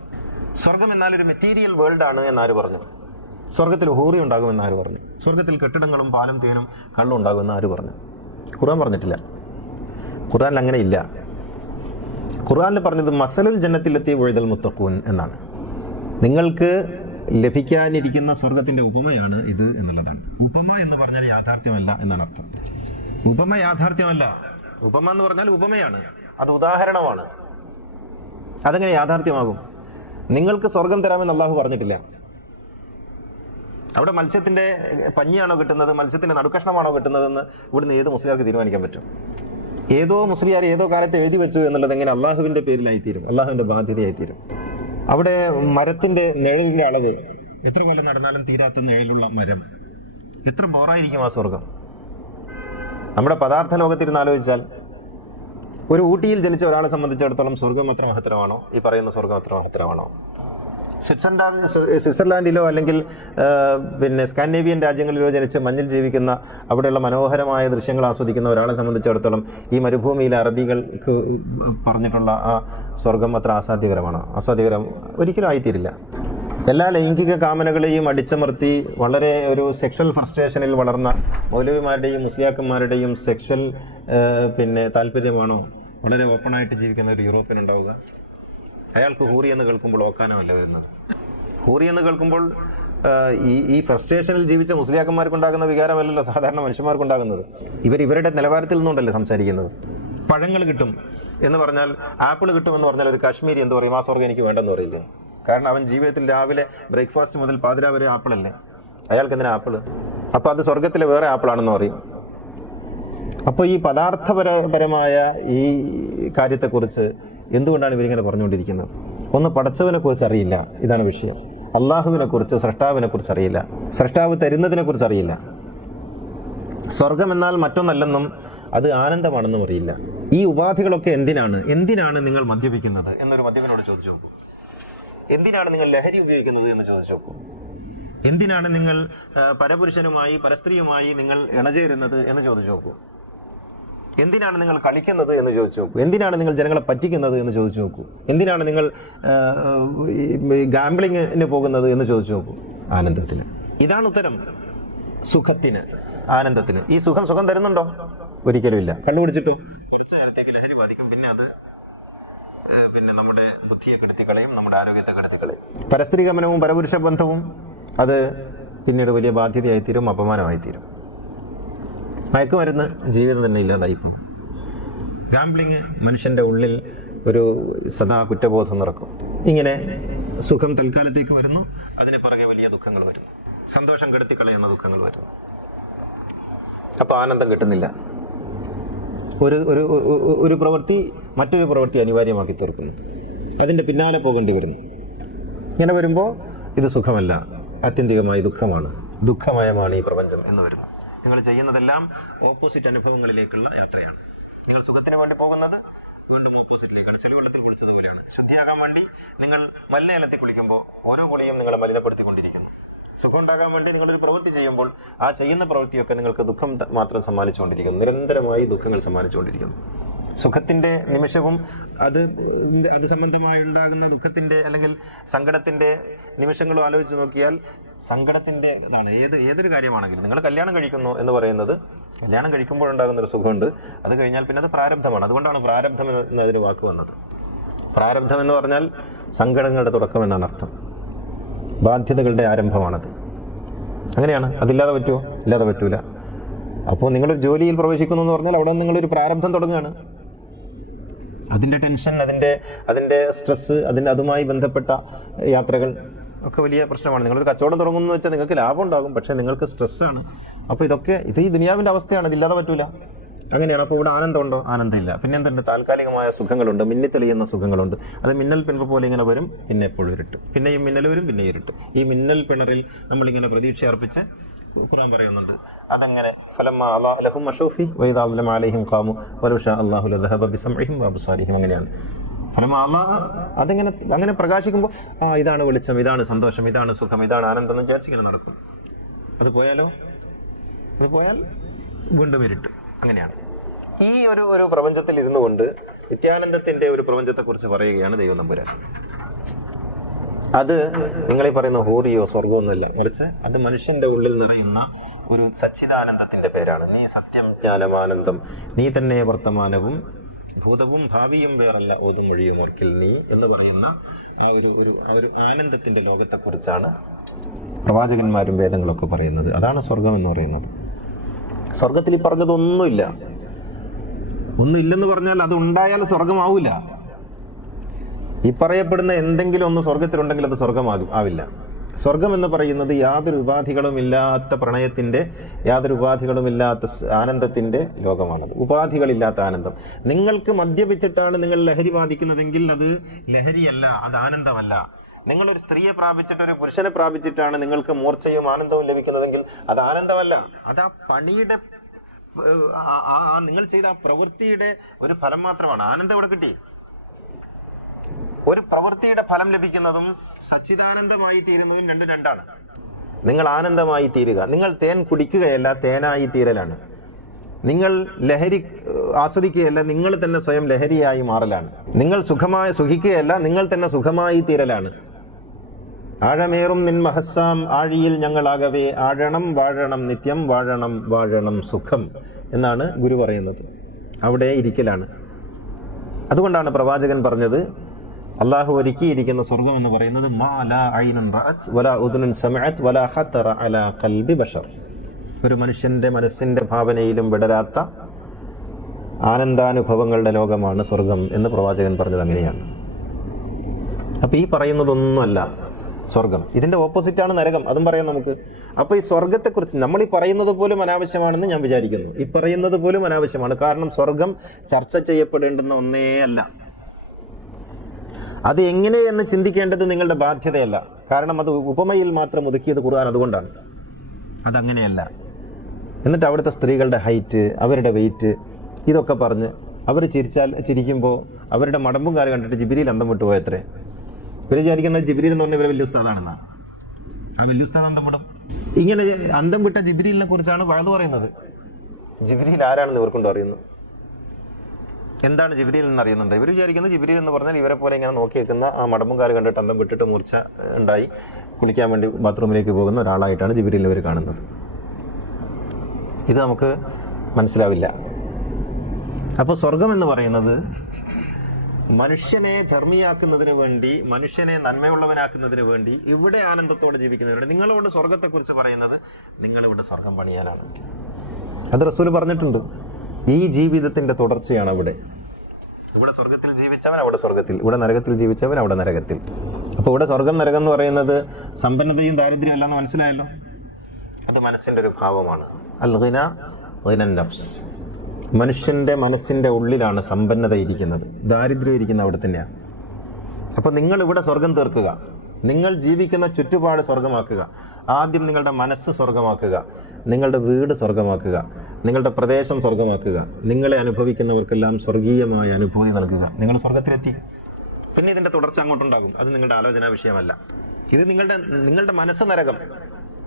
സ്വർഗം എന്നാലൊരു മെറ്റീരിയൽ വേൾഡ് ആണ് എന്നാര് പറഞ്ഞു? സ്വർഗത്തിൽ ഹൂറി ഉണ്ടാകുമെന്ന് ആര് പറഞ്ഞു? സ്വർഗത്തിൽ കെട്ടിടങ്ങളും പാലും തേനും കള്ളും ഉണ്ടാകുമെന്ന് ആര് പറഞ്ഞു? ഖുർആൻ പറഞ്ഞിട്ടില്ല. ഖുർആനിൽ അങ്ങനെ ഇല്ല. ഖുർആനിൽ പറഞ്ഞത് മസലുൽ ജന്നത്തിലെത്തി വഴുതൽ മുത്തഖൂൻ എന്നാണ്. നിങ്ങൾക്ക് ലഭിക്കാനിരിക്കുന്ന സ്വർഗത്തിന്റെ ഉപമയാണ് ഇത് എന്നുള്ളതാണ്. ഉപമ എന്ന് പറഞ്ഞാൽ യാഥാർത്ഥ്യമല്ല എന്നാണ് അർത്ഥം. ഉപമ യാഥാർത്ഥ്യമല്ല. ഉപമ എന്ന് പറഞ്ഞാൽ ഉപമയാണ്, അത് ഉദാഹരണമാണ്. അതെങ്ങനെ യാഥാർത്ഥ്യമാകും? നിങ്ങൾക്ക് സ്വർഗം തരാമെന്ന് അള്ളാഹു പറഞ്ഞിട്ടില്ല. അവിടെ മത്സ്യത്തിന്റെ പഞ്ഞിയാണോ കിട്ടുന്നത്, മത്സ്യത്തിന്റെ നടുക്കഷ്ണമാണോ കിട്ടുന്നതെന്ന് ഇവിടുന്ന് ഏത് മുസ്ലിയാർക്ക് തീരുമാനിക്കാൻ പറ്റും? ഏതോ മുസ്ലിയാർ ഏതോ കാലത്ത് എഴുതി വെച്ചു എന്നുള്ളത് എങ്ങനെ അള്ളാഹുവിന്റെ പേരിലായിത്തീരും, അള്ളാഹുവിന്റെ ബാധ്യതയായിത്തീരും? അവിടെ മരത്തിന്റെ നിഴലിന്റെ അളവ്, എത്ര കൊല്ലം നടന്നാലും തീരാത്ത നിഴലുള്ള മരം, എത്ര ബോറായിരിക്കും ആ സ്വർഗം. നമ്മുടെ പദാർത്ഥ ലോകത്തിരുന്ന് ആലോചിച്ചാൽ ഒരു ഊട്ടിയിൽ ജനിച്ച ഒരാളെ സംബന്ധിച്ചിടത്തോളം സ്വർഗം അത്ര മഹത്തരമാണോ? ഈ പറയുന്ന സ്വർഗം അത്ര മഹത്തരമാണോ? സ്വിറ്റ്സർലാൻഡിലോ അല്ലെങ്കിൽ പിന്നെ സ്കാൻഡിനേവിയൻ രാജ്യങ്ങളിലോ ജനിച്ച് മഞ്ഞിൽ ജീവിക്കുന്ന അവിടെയുള്ള മനോഹരമായ ദൃശ്യങ്ങൾ ആസ്വദിക്കുന്ന ഒരാളെ സംബന്ധിച്ചിടത്തോളം ഈ മരുഭൂമിയിലെ അറബികൾക്ക് പറഞ്ഞിട്ടുള്ള ആ സ്വർഗം അത്ര അസാധ്യകരം ഒരിക്കലും ആയിത്തീരില്ല. എല്ലാ ലൈംഗിക കാമനകളെയും അടിച്ചമർത്തി വളരെ ഒരു സെക്ഷൽ ഫ്രസ്ട്രേഷനിൽ വളർന്ന മൗലവിമാരുടെയും മുസ്ലിയാക്കന്മാരുടെയും സെക്ഷൽ താല്പര്യമാണോ വളരെ ഓപ്പണായിട്ട് ജീവിക്കുന്ന ഒരു യൂറോപ്യൻ ഉണ്ടാവുക? അയാൾക്ക് ഹൂറി എന്ന് കേൾക്കുമ്പോൾ ഓക്കാനമല്ല വരുന്നത്. ഹൂറി എന്ന് കേൾക്കുമ്പോൾ ഈ ഫ്രസ്ട്രേഷനിൽ ജീവിച്ച മുസ്ലിയാക്കന്മാർക്കുണ്ടാകുന്ന വികാരമല്ലല്ലോ സാധാരണ മനുഷ്യന്മാർക്കുണ്ടാകുന്നത്. ഇവരുടെ നിലവാരത്തിൽ നിന്നുകൊണ്ടല്ലേ സംസാരിക്കുന്നത്. പഴങ്ങൾ കിട്ടും എന്ന് പറഞ്ഞാൽ, ആപ്പിൾ കിട്ടുമെന്ന് പറഞ്ഞാൽ ഒരു കാശ്മീരി എന്ത് പറയും? ആ സ്വർഗ്ഗം എനിക്ക് വേണ്ടെന്ന് പറയില്ലേ? കാരണം അവൻ ജീവിതത്തിൽ രാവിലെ ബ്രേക്ക്ഫാസ്റ്റ് മുതൽ പാതിരാ വരെ ആപ്പിളല്ലേ. അയാൾക്ക് എന്തിനാ ആപ്പിള്? അപ്പോൾ അത് സ്വർഗത്തിലെ വേറെ ആപ്പിളാണെന്ന് പറയും. അപ്പോൾ ഈ പദാർത്ഥപരമായ ഈ കാര്യത്തെക്കുറിച്ച് എന്തുകൊണ്ടാണ് ഇവരിങ്ങനെ പറഞ്ഞുകൊണ്ടിരിക്കുന്നത്? ഒന്ന്, പടച്ചവനെ കുറിച്ച് അറിയില്ല, ഇതാണ് വിഷയം. അള്ളാഹുവിനെ കുറിച്ച്, സ്രഷ്ടാവിനെ കുറിച്ച് അറിയില്ല. സ്രഷ്ടാവ് തരുന്നതിനെ കുറിച്ച് അറിയില്ല. സ്വർഗം എന്നാൽ മറ്റൊന്നല്ലെന്നും അത് ആനന്ദമാണെന്നും അറിയില്ല. ഈ ഉപാധികളൊക്കെ എന്തിനാണ് നിങ്ങൾ മദ്യപിക്കുന്നത് എന്നൊരു മദ്യപനോട് ചോദിച്ചു നോക്കൂ. എന്തിനാണ് നിങ്ങൾ ലഹരി ഉപയോഗിക്കുന്നത് എന്ന് ചോദിച്ചു നോക്കൂ. എന്തിനാണ് നിങ്ങൾ പരപുരുഷനുമായി പരസ്ത്രീയുമായി നിങ്ങൾ ഇണചേരുന്നത് എന്ന് ചോദിച്ചു നോക്കൂ. എന്തിനാണ് നിങ്ങൾ കളിക്കുന്നത് എന്ന് ചോദിച്ചു നോക്കൂ. എന്തിനാണ് നിങ്ങൾ ജനങ്ങളെ പറ്റിക്കുന്നത് എന്ന് ചോദിച്ചു നോക്കൂ. എന്തിനാണ് നിങ്ങൾ ഗാംബ്ലിങ്ങിന് പോകുന്നത് എന്ന് ചോദിച്ചു നോക്കൂ. ആനന്ദത്തിന്. ഇതാണ് ഉത്തരം. സുഖത്തിന്, ആനന്ദത്തിന്. ഈ സുഖം തരുന്നുണ്ടോ? ഒരിക്കലും ഇല്ല. കണ്ടുപിടിച്ചിട്ടോ കുറച്ച് നേരത്തേക്ക് ലഹരി ബാധിക്കും, പിന്നെ അത് നമ്മുടെ ബുദ്ധിയെ കെടുത്തിക്കളയും, നമ്മുടെ ആരോഗ്യത്തെ കെടുത്തിക്കളയും. പരസ്ത്രീ ഗമനവും പരപുരുഷ ബന്ധവും അത് പിന്നീട് വലിയ ബാധ്യതയായിത്തീരും, അപമാനമായിത്തീരും. മയക്കുമരുന്ന് ജീവിതം തന്നെ ഇല്ലാതായിപ്പോൾ. ഗാംബ്ലിങ് മനുഷ്യൻ്റെ ഉള്ളിൽ ഒരു സദാ കുറ്റബോധം നിറക്കും. ഇങ്ങനെ സുഖം തൽക്കാലത്തേക്ക് വരുന്നു, അതിന് പുറകെ വലിയ ദുഃഖങ്ങൾ വരുന്നു, സന്തോഷം കെടുത്തിക്കളയുന്ന ദുഃഖങ്ങൾ വരുന്നു. അപ്പോൾ ആനന്ദം കിട്ടുന്നില്ല. ഒരു പ്രവൃത്തി മറ്റൊരു പ്രവൃത്തി അനിവാര്യമാക്കി തീർക്കുന്നു, അതിൻ്റെ പിന്നാലെ പോകേണ്ടി വരുന്നു. ഇങ്ങനെ വരുമ്പോൾ ഇത് സുഖമല്ല, ആത്യന്തികമായി ദുഃഖമയമാണ് ഈ പ്രപഞ്ചം എന്ന് വരുന്നു. നിങ്ങൾ ചെയ്യുന്നതെല്ലാം ഓപ്പോസിറ്റ് അനുഭവങ്ങളിലേക്കുള്ള യാത്രയാണ്. നിങ്ങൾ സുഖത്തിന് വേണ്ടി പോകുന്നത് വീണ്ടും ഓപ്പോസിറ്റിലേക്കാണ്. ചെളിവെള്ളത്തിൽ കുളിച്ചതുപോലെയാണ്. ശുദ്ധിയാകാൻ വേണ്ടി നിങ്ങൾ മലിനജലത്തിൽ കുളിക്കുമ്പോൾ ഓരോ കുളിയും നിങ്ങളെ മലിനപ്പെടുത്തിക്കൊണ്ടിരിക്കുന്നു. സുഖം ഉണ്ടാകാൻ വേണ്ടി നിങ്ങളൊരു പ്രവൃത്തി ചെയ്യുമ്പോൾ ആ ചെയ്യുന്ന പ്രവൃത്തിയൊക്കെ നിങ്ങൾക്ക് ദുഃഖം മാത്രം സമ്മാനിച്ചുകൊണ്ടിരിക്കുന്നു. നിരന്തരമായി ദുഃഖങ്ങൾ സമ്മാനിച്ചുകൊണ്ടിരിക്കുന്നു. സുഖത്തിൻ്റെ നിമിഷവും അത് സംബന്ധമായി ഉണ്ടാകുന്ന ദുഃഖത്തിൻ്റെ അല്ലെങ്കിൽ സങ്കടത്തിൻ്റെ നിമിഷങ്ങളും ആലോചിച്ച് നോക്കിയാൽ സങ്കടത്തിൻ്റെ ഇതാണ്. ഏതൊരു കാര്യമാണെങ്കിലും നിങ്ങൾ കല്യാണം കഴിക്കുന്നു എന്ന് പറയുന്നത്, കല്യാണം കഴിക്കുമ്പോഴുണ്ടാകുന്നൊരു സുഖമുണ്ട്, അത് കഴിഞ്ഞാൽ പിന്നെ അത് പ്രാരബ്ധമാണ്. അതുകൊണ്ടാണ് പ്രാരബ്ധം എന്നതിന് വാക്ക് വന്നത്. പ്രാരബ്ധം എന്ന് പറഞ്ഞാൽ സങ്കടങ്ങളുടെ തുടക്കം എന്നാണ് അർത്ഥം. ബാധ്യതകളുടെ ആരംഭമാണത്. അങ്ങനെയാണ്. അതില്ലാതെ പറ്റുമോ? ഇല്ലാതെ പറ്റൂല. അപ്പോൾ നിങ്ങളൊരു ജോലിയിൽ പ്രവേശിക്കുന്നു എന്ന് പറഞ്ഞാൽ അവിടെ നിങ്ങളൊരു പ്രാരബ്ധം തുടങ്ങുകയാണ്. അതിൻ്റെ ടെൻഷൻ, അതിൻ്റെ സ്ട്രെസ്സ്, അതുമായി ബന്ധപ്പെട്ട യാത്രകൾ ഒക്കെ വലിയ പ്രശ്നമാണ്. നിങ്ങളൊരു കച്ചവടം തുടങ്ങുന്നു വെച്ചാൽ നിങ്ങൾക്ക് ലാഭം ഉണ്ടാകും, പക്ഷേ നിങ്ങൾക്ക് സ്ട്രെസ്സാണ്. അപ്പോൾ ഇത് ഈ ദുനിയാവിൻ്റെ അവസ്ഥയാണ്, ഇതില്ലാതെ പറ്റൂല. അങ്ങനെയാണ്. അപ്പോൾ ഇവിടെ ആനന്ദമുണ്ടോ? ആനന്ദമില്ല. പിന്നെ എന്തുണ്ട്? താൽക്കാലികമായ സുഖങ്ങളുണ്ട്, മിന്നിത്തെളിയുന്ന സുഖങ്ങളുണ്ട്. അത് മിന്നൽ പിണർ പോലെ ഇങ്ങനെ വരും, പിന്നെ എപ്പോഴും ഇരുട്ടും. പിന്നെയും മിന്നൽ വരും, പിന്നെ ഇരുട്ടും. ഈ മിന്നൽ പിണറിൽ നമ്മളിങ്ങനെ പ്രതീക്ഷ അർപ്പിച്ച് ഖുർആൻ പറയുന്നുണ്ട്, അതങ്ങനെ അങ്ങനെയാണ്. അങ്ങനെ പ്രകാശിക്കുമ്പോൾ ഇതാണ് വെളിച്ചം, ഇതാണ് സന്തോഷം, ഇതാണ് സുഖം, ഇതാണ് ആനന്ദം എന്ന് വിചാരിച്ചിങ്ങനെ നടക്കും. അത് പോയാൽ വീണ്ടും ഇരുട്ട്. അങ്ങനെയാണ്. ഈ ഒരു പ്രപഞ്ചത്തിൽ ഇരുന്നു കൊണ്ട് നിത്യാനന്ദത്തിന്റെ ഒരു പ്രപഞ്ചത്തെക്കുറിച്ച് പറയുകയാണ് ദൈവം തമ്പുരാൻ. അത് നിങ്ങളീ പറയുന്ന ഹൂറിയോ സ്വർഗമൊന്നുമല്ല, മറിച്ച് അത് മനുഷ്യന്റെ ഉള്ളിൽ നിറയുന്ന ഒരു സച്ചിദാനന്ദത്തിന്റെ പേരാണ്. നീ സത്യം ജ്ഞാനമാനന്ദം, നീ തന്നെ വർത്തമാനവും ഭൂതവും ഭാവിയും വേറല്ല ഓതും മൊഴിയും ഓർക്കിൽ നീ എന്ന് പറയുന്ന ആ ഒരു ആനന്ദത്തിന്റെ ലോകത്തെക്കുറിച്ചാണ് പ്രവാചകന്മാരും വേദങ്ങളൊക്കെ പറയുന്നത്. അതാണ് സ്വർഗം എന്ന് പറയുന്നത്. സ്വർഗത്തിൽ ഈ പറഞ്ഞതൊന്നുമില്ല. ഒന്നുമില്ലെന്ന് പറഞ്ഞാൽ അത് ഉണ്ടായാൽ സ്വർഗമാവില്ല. ഈ പറയപ്പെടുന്ന എന്തെങ്കിലും ഒന്ന് സ്വർഗത്തിലുണ്ടെങ്കിൽ അത് ആവില്ല. സ്വർഗം എന്ന് പറയുന്നത് യാതൊരു ഉപാധികളുമില്ലാത്ത പ്രണയത്തിന്റെ, യാതൊരു ഉപാധികളുമില്ലാത്ത ആനന്ദത്തിന്റെ ലോകമാണത്. ഉപാധികളില്ലാത്ത ആനന്ദം. നിങ്ങൾക്ക് മദ്യപിച്ചിട്ടാണ് നിങ്ങൾ ലഹരി ബാധിക്കുന്നതെങ്കിൽ അത് ലഹരിയല്ല, അത് ആനന്ദമല്ല. നിങ്ങളൊരു സ്ത്രീയെ പ്രാപിച്ചിട്ട് ഒരു പുരുഷനെ പ്രാപിച്ചിട്ടാണ് നിങ്ങൾക്ക് മൂർച്ചയും ആനന്ദവും ലഭിക്കുന്നതെങ്കിൽ അത് ആനന്ദമല്ല, അത് ആ പണിയുടെ നിങ്ങൾ ചെയ്ത ആ പ്രവൃത്തിയുടെ ഒരു ഫലം മാത്രമാണ്. ആനന്ദം ഇവിടെ കിട്ടി. ഒരു പ്രവൃത്തിയുടെ ഫലം ലഭിക്കുന്നതും സച്ചിദാനന്ദമായി തീരുന്നതും രണ്ടാണ്. നിങ്ങൾ ആനന്ദമായി തീരുക. നിങ്ങൾ തേൻ കുടിക്കുകയല്ല, തേനായി തീരലാണ്. നിങ്ങൾ ലഹരി ആസ്വദിക്കുകയല്ല, നിങ്ങൾ തന്നെ സ്വയം ലഹരിയായി മാറലാണ്. നിങ്ങൾ സുഖിക്കുകയല്ല, നിങ്ങൾ തന്നെ സുഖമായി തീരലാണ്. ആഴമേറും നിൻ മഹസ്സാം ആഴിയിൽ ഞങ്ങളാകവേ ആഴണം വാഴണം നിത്യം വാഴണം സുഖം എന്നാണ് ഗുരു പറയുന്നത്. അവിടെ ഇരിക്കലാണ്. അതുകൊണ്ടാണ് പ്രവാചകൻ പറഞ്ഞത്, അള്ളാഹു ഒരുക്കിയിരിക്കുന്ന സ്വർഗം എന്ന് പറയുന്നത് മാ ലാ ഐനുൻ റഅത് വലാ ഉദുനുൻ സമഅത് വലാ ഖത്തറ അലാ ഖൽബി ബശർ. ഒരു മനുഷ്യന്റെ മനസ്സിന്റെ ഭാവനയിലും വിടരാത്ത ആനന്ദാനുഭവങ്ങളുടെ ലോകമാണ് സ്വർഗം എന്ന് പ്രവാചകൻ പറഞ്ഞത് അങ്ങനെയാണ്. അപ്പൊ ഈ പറയുന്നതൊന്നുമല്ല സ്വർഗം, ഇതിന്റെ ഓപ്പോസിറ്റാണ് നരകം. അതും പറയാം നമുക്ക്. അപ്പൊ ഈ സ്വർഗത്തെക്കുറിച്ച് നമ്മൾ ഈ പറയുന്നത് പോലും അനാവശ്യമാണെന്ന് ഞാൻ വിചാരിക്കുന്നു. ഈ പറയുന്നത് പോലും അനാവശ്യമാണ്. കാരണം സ്വർഗം ചർച്ച ചെയ്യപ്പെടേണ്ടുന്ന ഒന്നേ അല്ല. അത് എങ്ങനെയെന്ന് ചിന്തിക്കേണ്ടത് നിങ്ങളുടെ ബാധ്യതയല്ല. കാരണം അത് ഉപമയിൽ മാത്രം ഒതുക്കിയത് ഖുർആൻ അതുകൊണ്ടാണ്. അതങ്ങനെയല്ല. എന്നിട്ട് അവിടുത്തെ സ്ത്രീകളുടെ ഹൈറ്റ്, അവരുടെ വെയിറ്റ്, ഇതൊക്കെ പറഞ്ഞ് അവർ ചിരിക്കുമ്പോൾ അവരുടെ മടമ്പും കാര്യം കണ്ടിട്ട് ജിബ്രീൽ അന്തം വിട്ടു പോയത്രേ. ഇവർ വിചാരിക്കുന്നത് ജിബ്രീൽ എന്ന് പറഞ്ഞാൽ ഇവരെ വലിയ ഉസ്താദാണെന്നാണ്. ആ വലിയ ഉസ്താദ് അന്തം വിടും. ഇങ്ങനെ അന്തം വിട്ട ജിബ്രീലിനെ കുറിച്ചാണ് വഅദ് പറയുന്നത്. ജിബ്രീൽ ആരാണെന്ന് ഇവർക്കൊണ്ട് അറിയുന്നു. എന്താണ് ജിബ്രീൽ എന്ന് അറിയുന്നുണ്ട്. ഇവർ വിചാരിക്കുന്നത് ജിബ്രീൽ എന്ന് പറഞ്ഞാൽ ഇവരെ പോലെ ഇങ്ങനെ നോക്കി വെക്കുന്ന ആ മടമ്പും കാര്യം കണ്ടിട്ട് അന്തം വിട്ടിട്ട് മൂർച്ച ഉണ്ടായി കുളിക്കാൻ വേണ്ടി ബാത്റൂമിലേക്ക് പോകുന്ന ഒരാളായിട്ടാണ് ജിബ്രീലിനെ ഇവർ കാണുന്നത്. ഇത് നമുക്ക് മനസ്സിലാവില്ല. അപ്പോൾ സ്വർഗം എന്ന് പറയുന്നത് മനുഷ്യനെ ധർമ്മിയാക്കുന്നതിന് വേണ്ടി, മനുഷ്യനെ നന്മയുള്ളവനാക്കുന്നതിന് വേണ്ടി, ഇവിടെ ആനന്ദത്തോടെ ജീവിക്കുന്നതിന് വേണ്ടി. നിങ്ങളോട് സ്വർഗത്തെക്കുറിച്ച് പറയുന്നത് നിങ്ങളിവിടെ സ്വർഗം പണിയാനാണ്. അത് റസൂൽ പറഞ്ഞിട്ടുണ്ട്. ഈ ജീവിതത്തിന്റെ തുടർച്ചയാണ് അവിടെ. ഇവിടെ സ്വർഗത്തിൽ ജീവിച്ചവൻ അവിടെ സ്വർഗത്തിൽ, ഇവിടെ നരകത്തിൽ ജീവിച്ചവൻ അവിടെ നരകത്തിൽ. അപ്പോൾ ഇവിടെ സ്വർഗം നരകം എന്ന് പറയുന്നത് സമ്പന്നതയും ദാരിദ്ര്യം അല്ലെന്ന് മനസ്സിലായല്ലോ. അത് മനസ്സിന്റെ ഒരു ഭാവമാണ്. അൽ ഗിന ഗിനൻ നഫ്സ്. മനുഷ്യന്റെ മനസ്സിന്റെ ഉള്ളിലാണ് സമ്പന്നത ഇരിക്കുന്നത്, ദാരിദ്ര്യം ഇരിക്കുന്ന അവിടെ തന്നെയാണ്. അപ്പൊ നിങ്ങൾ ഇവിടെ സ്വർഗം തീർക്കുക. നിങ്ങൾ ജീവിക്കുന്ന ചുറ്റുപാട് സ്വർഗമാക്കുക. ആദ്യം നിങ്ങളുടെ മനസ്സ് സ്വർഗമാക്കുക, നിങ്ങളുടെ വീട് സ്വർഗമാക്കുക, നിങ്ങളുടെ പ്രദേശം സ്വർഗമാക്കുക. നിങ്ങളെ അനുഭവിക്കുന്നവർക്കെല്ലാം സ്വർഗീയമായ അനുഭൂതി നൽകുക. നിങ്ങൾ സ്വർഗത്തിലെത്തി. പിന്നെ ഇതിന്റെ തുടർച്ച അങ്ങോട്ടുണ്ടാകും. അത് നിങ്ങളുടെ ആലോചനാ വിഷയമല്ല. ഇത് നിങ്ങളുടെ മനസ്സ് നരകം.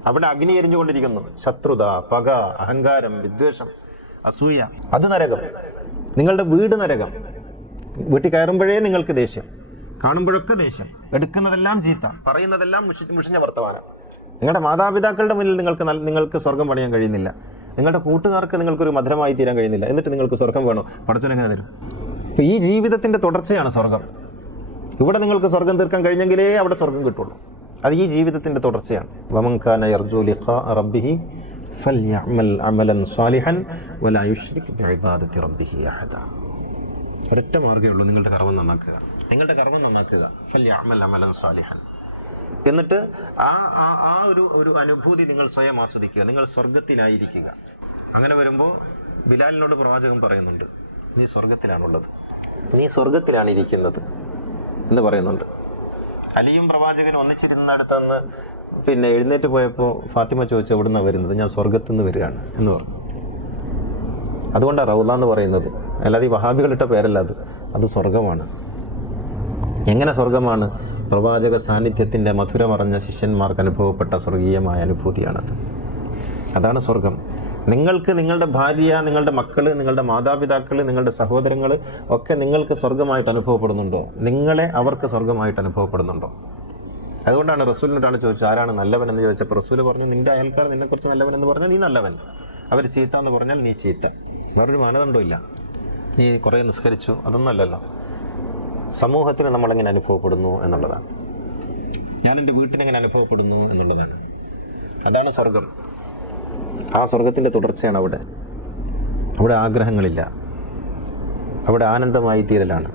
അവിടെ അഗ്നി എരിഞ്ഞുകൊണ്ടിരിക്കുന്നു. ശത്രുത, പക, അഹങ്കാരം, വിദ്വേഷം, അസൂയ, അത് നരകം. നിങ്ങളുടെ വീട് നരകം. വീട്ടിൽ കയറുമ്പോഴേ നിങ്ങൾക്ക് ദേഷ്യം, കാണുമ്പോഴൊക്കെ ദേഷ്യം, എടുക്കുന്നതെല്ലാം ചീത്ത, പറയുന്നതെല്ലാം മുഷിഞ്ഞ വർത്തമാനം. നിങ്ങളുടെ മാതാപിതാക്കളുടെ മുന്നിൽ നിങ്ങൾക്ക് സ്വർഗം പണിയാൻ കഴിയുന്നില്ല. നിങ്ങളുടെ കൂട്ടുകാർക്ക് നിങ്ങൾക്കൊരു മധുരമായി തീരാൻ കഴിയുന്നില്ല. എന്നിട്ട് നിങ്ങൾക്ക് സ്വർഗം വേണോ? പടച്ചോൻ എങ്ങനെ തരും? അപ്പൊ ഈ ജീവിതത്തിന്റെ തുടർച്ചയാണ് സ്വർഗം. ഇവിടെ നിങ്ങൾക്ക് സ്വർഗം തീർക്കാൻ കഴിഞ്ഞെങ്കിലേ അവിടെ സ്വർഗം കിട്ടുള്ളൂ. അത് ഈ ജീവിതത്തിന്റെ തുടർച്ചയാണ്. വമൻ കാന യർജു ലിഖാ റബ്ബിഹി ഫൽയഅമൽ അമലൻ സാലിഹൻ വലാ യുശ്രിക് ബിഇബാദത്തി റബ്ബിഹി അഹദ. ഒരൊറ്റ മാർഗ്ഗമേ ഉള്ളൂ, നിങ്ങളുടെ കർമ്മം നന്നാക്കുക. നിങ്ങളുടെ കർമ്മം നന്നാക്കുക. ഫൽയഅമൽ അമലൻ സാലിഹൻ. എന്നിട്ട് ആ ഒരു അനുഭൂതി നിങ്ങൾ സ്വയം ആസ്വദിക്കുക. നിങ്ങൾ സ്വർഗത്തിലായിരിക്കുക. അങ്ങനെ വരുമ്പോൾ ബിലാലിനോട് പ്രവാചകൻ പറയുന്നുണ്ട്, നീ സ്വർഗത്തിലാണുള്ളത്, നീ സ്വർഗത്തിലാണ് ഇരിക്കുന്നത് എന്ന് പറയുന്നുണ്ട്. അലിയും പ്രവാചകനും ഒന്നിച്ചിരുന്നിടത്തുനിന്ന് പിന്നെ എഴുന്നേറ്റ് പോയപ്പോൾ ഫാത്തിമ ചോദിച്ചു, എവിടുന്നാണ് വരുന്നത്? ഞാൻ സ്വർഗത്തിൽ നിന്ന് വരികയാണ് എന്ന് പറഞ്ഞു. അതുകൊണ്ടാണ് റൗള എന്ന് പറയുന്നത്. അല്ലാതെ ഈ വഹാബികളിട്ട പേരല്ല അത് സ്വർഗമാണ്. എങ്ങനെ സ്വർഗമാണ്? പ്രവാചക സാന്നിധ്യത്തിന്റെ മധുരമറിഞ്ഞ ശിഷ്യന്മാർക്ക് അനുഭവപ്പെട്ട സ്വർഗീയമായ അനുഭൂതിയാണത്. അതാണ് സ്വർഗം. നിങ്ങൾക്ക് നിങ്ങളുടെ ഭാര്യ, നിങ്ങളുടെ മക്കള്, നിങ്ങളുടെ മാതാപിതാക്കള്, നിങ്ങളുടെ സഹോദരങ്ങൾ ഒക്കെ നിങ്ങൾക്ക് സ്വർഗമായിട്ട് അനുഭവപ്പെടുന്നുണ്ടോ? നിങ്ങളെ അവർക്ക് സ്വർഗമായിട്ട് അനുഭവപ്പെടുന്നുണ്ടോ? അതുകൊണ്ടാണ് റസൂലിനോടാണ് ചോദിച്ചത്, ആരാണ് നല്ലവൻ എന്ന് ചോദിച്ചപ്പോൾ റസൂൽ പറഞ്ഞു, നിന്റെ അയൽക്കാർ നിന്നെക്കുറിച്ച് നല്ലവൻ എന്ന് പറഞ്ഞാൽ നീ നല്ലവൻ, അവർ ചീത്ത എന്ന് പറഞ്ഞാൽ നീ ചീത്ത. വേറൊരു മാനദണ്ഡവും ഇല്ല. നീ കുറേ നിസ്കരിച്ചു, അതൊന്നല്ലല്ലോ. സമൂഹത്തിന് നമ്മളെങ്ങനെ അനുഭവപ്പെടുന്നു എന്നുള്ളതാണ്. ഞാൻ എൻ്റെ വീട്ടിനെങ്ങനെ അനുഭവപ്പെടുന്നു എന്നുള്ളതാണ്. അതാണ് സ്വർഗം. ആ സ്വർഗത്തിൻ്റെ തുടർച്ചയാണ് അവിടെ. അവിടെ ആഗ്രഹങ്ങളില്ല, അവിടെ ആനന്ദമായി തീരലാണ്.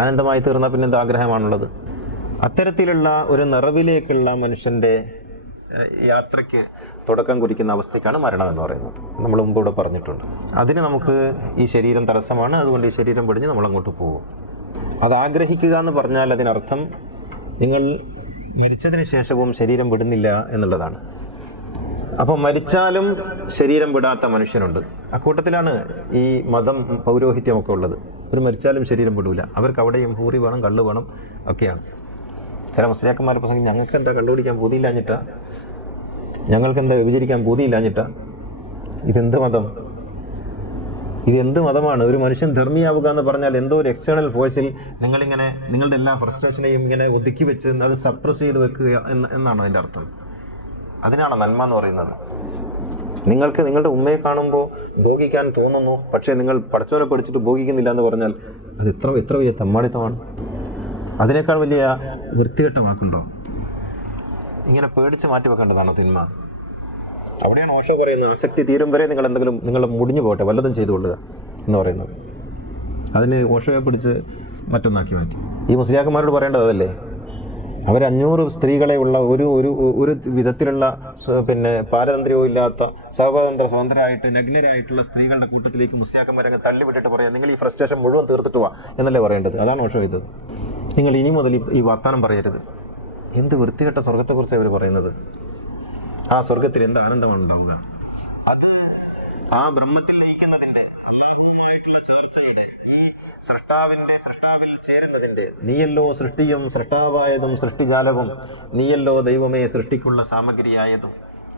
ആനന്ദമായി തീർന്നാൽ പിന്നെ എന്ത് ആഗ്രഹമാണുള്ളത്? അത്തരത്തിലുള്ള ഒരു നിറവിലേക്കുള്ള മനുഷ്യൻ്റെ യാത്രയ്ക്ക് തുടക്കം കുറിക്കുന്ന അവസ്ഥയ്ക്കാണ് മരണം എന്ന് പറയുന്നത്. നമ്മൾ മുമ്പ് ഇവിടെ പറഞ്ഞിട്ടുണ്ട്. അതിന് നമുക്ക് ഈ ശരീരം തടസ്സമാണ്. അതുകൊണ്ട് ഈ ശരീരം പിടിഞ്ഞ് നമ്മളങ്ങോട്ട് പോകും. അത് ആഗ്രഹിക്കുക എന്ന് പറഞ്ഞാൽ അതിനർത്ഥം നിങ്ങൾ മരിച്ചതിന് ശേഷവും ശരീരം വിടുന്നില്ല എന്നുള്ളതാണ്. അപ്പോൾ മരിച്ചാലും ശരീരം വിടാത്ത മനുഷ്യനുണ്ട്. അക്കൂട്ടത്തിലാണ് ഈ മതം പൗരോഹിത്യമൊക്കെ ഉള്ളത്. ഒരു മരിച്ചാലും ശരീരം വിടൂല. അവർക്ക് അവിടെയും ഹൂറി വേണം, കള്ള് വേണം ഒക്കെയാണ്. ചില മുസ്ലിയാക്കന്മാരെ പ്രസംഗം ഞങ്ങൾക്ക് എന്താ കള്ളു കുടിക്കാൻ പൂതിയില്ലാഞ്ഞിട്ടാ, ഞങ്ങൾക്ക് എന്താ വിഭജിക്കാൻ പൂതിയില്ലാഞ്ഞിട്ടാ. ഇതെന്ത് മതം? ഇതെന്ത് മതമാണ്? ഒരു മനുഷ്യൻ ധർമ്മിയാവുക എന്ന് പറഞ്ഞാൽ എന്തോ ഒരു എക്സ്റ്റേണൽ ഫോഴ്സിൽ നിങ്ങളിങ്ങനെ നിങ്ങളുടെ എല്ലാ ഫ്രസ്ട്രേഷനെയും ഇങ്ങനെ ഒതുക്കി വെച്ച് അത് സപ്രസ് ചെയ്ത് വെക്കുക എന്നാണോ അതിൻ്റെ അർത്ഥം? അതിനാണ് നന്മ എന്ന് പറയുന്നത്. നിങ്ങൾക്ക് നിങ്ങളുടെ ഉമ്മയെ കാണുമ്പോൾ ഭോഗിക്കാൻ തോന്നുന്നു, പക്ഷേ നിങ്ങൾ പടച്ചോനെ പഠിച്ചിട്ട് ഭോഗിക്കുന്നില്ല എന്ന് പറഞ്ഞാൽ അത് എത്ര വലിയ തമ്മാടിത്തമാണ്. അതിനേക്കാൾ വലിയ വൃത്തികെട്ട വാക്കുണ്ടോ? ഇങ്ങനെ പേടിച്ച് മാറ്റി വെക്കേണ്ടതാണോ തിന്മ? അവിടെയാണ് ഓഷോ പറയുന്നത്, ആസക്തി തീരും വരെ നിങ്ങൾ മുടിഞ്ഞു പോട്ടെ, വല്ലതും ചെയ്തുകൊള്ളുക എന്ന് പറയുന്നത്. അതിന് ഓഷോയെ പിടിച്ച് മറ്റൊന്നാക്കി മാറ്റി. ഈ മുസ്ലിയാക്കന്മാരോട് പറയേണ്ടത് അതല്ലേ? അവർ 500 സ്ത്രീകളെ ഉള്ള ഒരു വിധത്തിലുള്ള പാരതന്ത്ര്യവും ഇല്ലാത്ത സ്വതന്ത്രരായിട്ട് നഗ്നരായിട്ടുള്ള സ്ത്രീകളുടെ കൂട്ടത്തിലേക്ക് മുസ്ലിയാക്കന്മാരൊക്കെ തള്ളിവിട്ടിട്ട് പറയാം, നിങ്ങൾ ഈ ഫ്രസ്ട്രേഷൻ മുഴുവൻ തീർത്തിട്ട് വാ എന്നല്ലേ പറയേണ്ടത്? അതാണ് ഓഷോ ചെയ്തത്. നിങ്ങൾ ഇനി മുതൽ ഈ വർത്താനം പറയരുത്. എന്ത് വൃത്തികെട്ട സ്വർഗത്തെക്കുറിച്ച് അവർ പറയുന്നത്. ആ സ്വർഗത്തിൽ എന്ത് ആനന്ദമാണ് ഉണ്ടാവുക? അത് ആ ബ്രഹ്മത്തിൽ ലയിക്കുന്നതിന്റെ, അല്ലാഹുവുമായിട്ടുള്ള ചേർച്ചയുടെ, സൃഷ്ടാവിൽ ചേരുന്നതിന്റെ. നീയല്ലോ സൃഷ്ടിയും സൃഷ്ടാവായതും സൃഷ്ടിജാലവും, നീയല്ലോ ദൈവമേ സൃഷ്ടിക്കുള്ള സാമഗ്രിയായതും,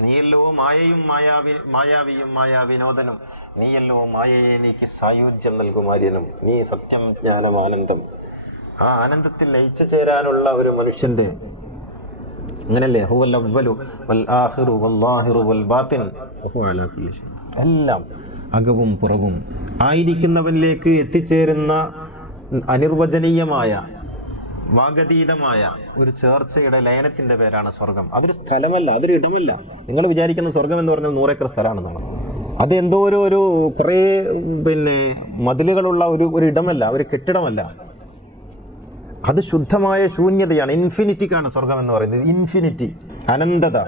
നീയല്ലോ മായയും മായാവിയും മായാവിനോദനും, നീയല്ലോ മായയെ നീക്ക് സായുജ്യം നൽകുമാര്യനും, നീ സത്യം ജ്ഞാനം ആനന്ദം. ആ ആനന്ദത്തിൽ ലയിച്ചു ചേരാനുള്ള ഒരു മനുഷ്യന്റെ, അങ്ങനല്ലേ, ഹുവൽ അവ്വലു വൽ ആഖിറു വല്ലാഹിറു വൽ ബാത്തിൻ വഹുവ അലാ കുല്ലി ഷൈഇൻ, എല്ലാം അകവും പുറവും ആയിരിക്കുന്നവനിലേക്ക് എത്തിച്ചേരുന്ന അനിർവചനീയമായ വാഗതീതമായ ഒരു ചേർച്ചയുടെ ലയനത്തിന്റെ പേരാണ് സ്വർഗം. അതൊരു സ്ഥലമല്ല, അതൊരു ഇടമല്ല. നിങ്ങൾ വിചാരിക്കുന്ന സ്വർഗം എന്ന് പറഞ്ഞാൽ 100 ഏക്കർ സ്ഥലമാണെന്നാണ്. അത് എന്തോ ഒരു കുറേ മതിലുകളുള്ള ഒരു ഇടമല്ല, ഒരു കെട്ടിടമല്ല. അത് ശുദ്ധമായ ശൂന്യതയാണ്. ഇൻഫിനിറ്റിക്കാണ് സ്വർഗം എന്ന് പറയുന്നത്. ഇൻഫിനിറ്റി, അനന്തത,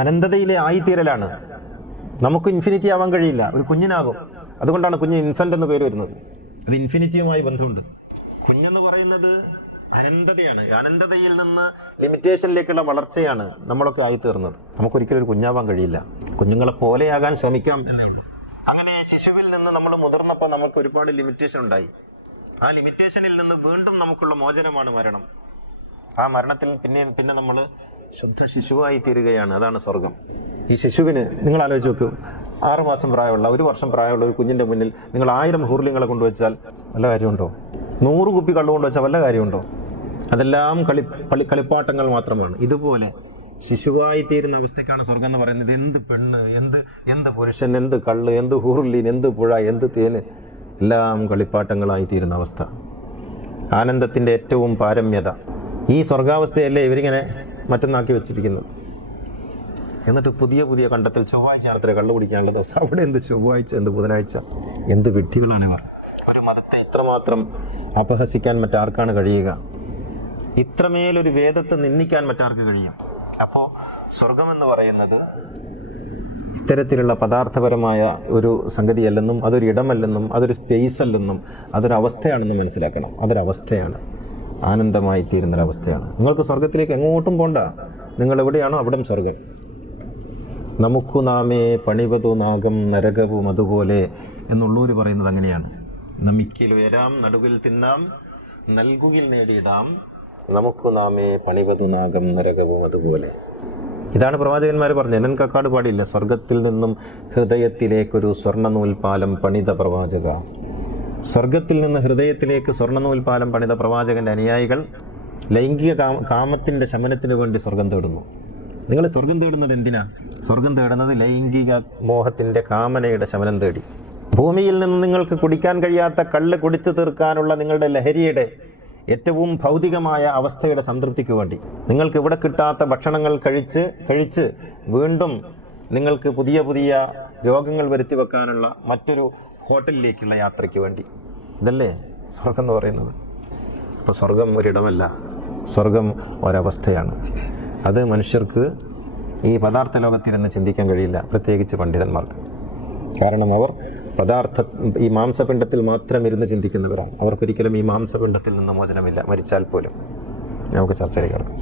അനന്തതയിലെ ആയിത്തീരലാണ്. നമുക്ക് ഇൻഫിനിറ്റി ആവാൻ കഴിയില്ല, ഒരു കുഞ്ഞിനാകും. അതുകൊണ്ടാണ് കുഞ്ഞ് ഇൻഫന്റ് എന്ന് പേര് വരുന്നത്. അത് ഇൻഫിനിറ്റിയുമായി ബന്ധമുണ്ട്. കുഞ്ഞെന്ന് പറയുന്നത് അനന്തതയാണ്. അനന്തതയിൽ നിന്ന് ലിമിറ്റേഷനിലേക്കുള്ള വളർച്ചയാണ് നമ്മളൊക്കെ ആയിത്തീർന്നത്. നമുക്കൊരിക്കലും ഒരു കുഞ്ഞാവാൻ കഴിയില്ല. കുഞ്ഞുങ്ങളെ പോലെയാകാൻ ശ്രമിക്കാം എന്നേ ഉള്ളൂ. അങ്ങനെ ശിശുവിൽ നിന്ന് നമ്മൾ മുതിർന്നപ്പോൾ നമുക്ക് ഒരുപാട് ലിമിറ്റേഷൻ ഉണ്ടായി. ആ ലിമിറ്റേഷനിൽ നിന്ന് വീണ്ടും നമുക്കുള്ള മോചനമാണ് മരണം. ആ മരണത്തിൽ പിന്നെ നമ്മൾ ശുദ്ധ ശിശുവായി തീരുകയാണ്. അതാണ് സ്വർഗം. ഈ ശിശുവിന് നിങ്ങൾ ആലോചിച്ച് നോക്കൂ, 6 മാസം പ്രായമുള്ള, 1 വർഷം പ്രായമുള്ള ഒരു കുഞ്ഞിന്റെ മുന്നിൽ നിങ്ങൾ 1000 ഹൂർലിങ്ങളെ കൊണ്ടുവച്ചാൽ വല്ല കാര്യമുണ്ടോ? 100 കുപ്പി കള്ളു കൊണ്ടുവച്ചാൽ വല്ല കാര്യമുണ്ടോ? അതെല്ലാം കളിപ്പാട്ടങ്ങൾ മാത്രമാണ്. ഇതുപോലെ ശിശുവായി തീരുന്ന അവസ്ഥയ്ക്കാണ് സ്വർഗം എന്ന് പറയുന്നത്. എന്ത് പെണ്ണ്, എന്ത് പുരുഷൻ, എന്ത് കള്ള്, എന്ത് ഹൂർലീൻ, എന്ത് പുഴ, എന്ത് തേന്, എല്ലാം കളിപ്പാട്ടങ്ങളായി തീരുന്ന അവസ്ഥ. ആനന്ദത്തിന്റെ ഏറ്റവും പാരമ്യത. ഈ സ്വർഗാവസ്ഥയല്ലേ ഇവരിങ്ങനെ മറ്റൊന്നാക്കി വെച്ചിരിക്കുന്നത്. എന്നിട്ട് പുതിയ കണ്ടെത്തൽ. ചൊവ്വാഴ്ചയാണ് അത്ര കള്ളു കുടിക്കാനുള്ള ദിവസം. അവിടെ എന്ത് ചൊവ്വാഴ്ച, എന്ത് ബുധനാഴ്ച, എന്ത് വിഡ്ഢികളാണ് ഇവർ. ഒരു മതത്തെ ഇത്രമാത്രം അപഹസിക്കാൻ മറ്റാർക്കാണ് കഴിയുക? ഇത്രമേലൊരു വേദത്തെ നിന്ദിക്കാൻ മറ്റാർക്ക് കഴിയും? അപ്പോൾ സ്വർഗമെന്ന് പറയുന്നത് ഇത്തരത്തിലുള്ള പദാർത്ഥപരമായ ഒരു സംഗതിയല്ലെന്നും അതൊരു ഇടമല്ലെന്നും അതൊരു സ്പേസ് അല്ലെന്നും അതൊരു അവസ്ഥയാണെന്നും മനസ്സിലാക്കണം. അതൊരവസ്ഥയാണ്, ആനന്ദമായി തീരുന്നൊരവസ്ഥയാണ്. നിങ്ങൾക്ക് സ്വർഗത്തിലേക്ക് എങ്ങോട്ടും പോണ്ട. നിങ്ങൾ എവിടെയാണോ അവിടെ സ്വർഗം. നമുക്കു നാമേ പണിവതു നാഗം നരകവും അതുപോലെ എന്നുള്ളവർ പറയുന്നത് അങ്ങനെയാണ്. നമിക്കിൽ ഉയരാം, നടുവിൽ തിന്നാം, നൽകുകിൽ നേടിയിടാം, നമുക്കു നാമേ പണിവതു നാഗം നരകവും അതുപോലെ. ഇതാണ് പ്രവാചകന്മാർ പറഞ്ഞത്. എൻ കക്കാട് പാടില്ല, സ്വർഗത്തിൽ നിന്നും ഹൃദയത്തിലേക്കൊരു സ്വർണ്ണനൂൽപാലം പണിത പ്രവാചക. സ്വർഗത്തിൽ നിന്ന് ഹൃദയത്തിലേക്ക് സ്വർണ്ണനൂൽപാലം പണിത പ്രവാചകന്റെ അനുയായികൾ ലൈംഗിക കാമത്തിന്റെ ശമനത്തിന് വേണ്ടി സ്വർഗം തേടുന്നു. നിങ്ങൾ സ്വർഗം തേടുന്നത് എന്തിനാ? സ്വർഗം തേടുന്നത് ലൈംഗിക മോഹത്തിന്റെ കാമനയുടെ ശമനം തേടി. ഭൂമിയിൽ നിന്ന് നിങ്ങൾക്ക് കുടിക്കാൻ കഴിയാത്ത കള്ള് കുടിച്ചു തീർക്കാനുള്ള നിങ്ങളുടെ ലഹരിയുടെ ഏറ്റവും ഭൗതികമായ അവസ്ഥയുടെ സംതൃപ്തിക്ക് വേണ്ടി, നിങ്ങൾക്ക് ഇവിടെ കിട്ടാത്ത ഭക്ഷണങ്ങൾ കഴിച്ച് വീണ്ടും നിങ്ങൾക്ക് പുതിയ രോഗങ്ങൾ വരുത്തി വെക്കാനുള്ള മറ്റൊരു ഹോട്ടലിലേക്കുള്ള യാത്രയ്ക്ക് വേണ്ടി. ഇതല്ലേ സ്വർഗം എന്ന് പറയുന്നത്. അപ്പോൾ സ്വർഗം ഒരിടമല്ല, സ്വർഗം ഒരവസ്ഥയാണ്. അത് മനുഷ്യർക്ക് ഈ പദാർത്ഥ ലോകത്തിരുന്ന് ചിന്തിക്കാൻ കഴിയില്ല, പ്രത്യേകിച്ച് പണ്ഡിതന്മാർക്ക്. കാരണം അവർ ഈ മാംസപിണ്ഡത്തിൽ മാത്രം ഇരുന്ന് ചിന്തിക്കുന്നവരാണ്. അവർക്കൊരിക്കലും ഈ മാംസപിണ്ഡത്തിൽ നിന്ന് മോചനമില്ല, മരിച്ചാൽ പോലും. നമുക്ക് ചർച്ചയിലേക്ക് കിടക്കാം.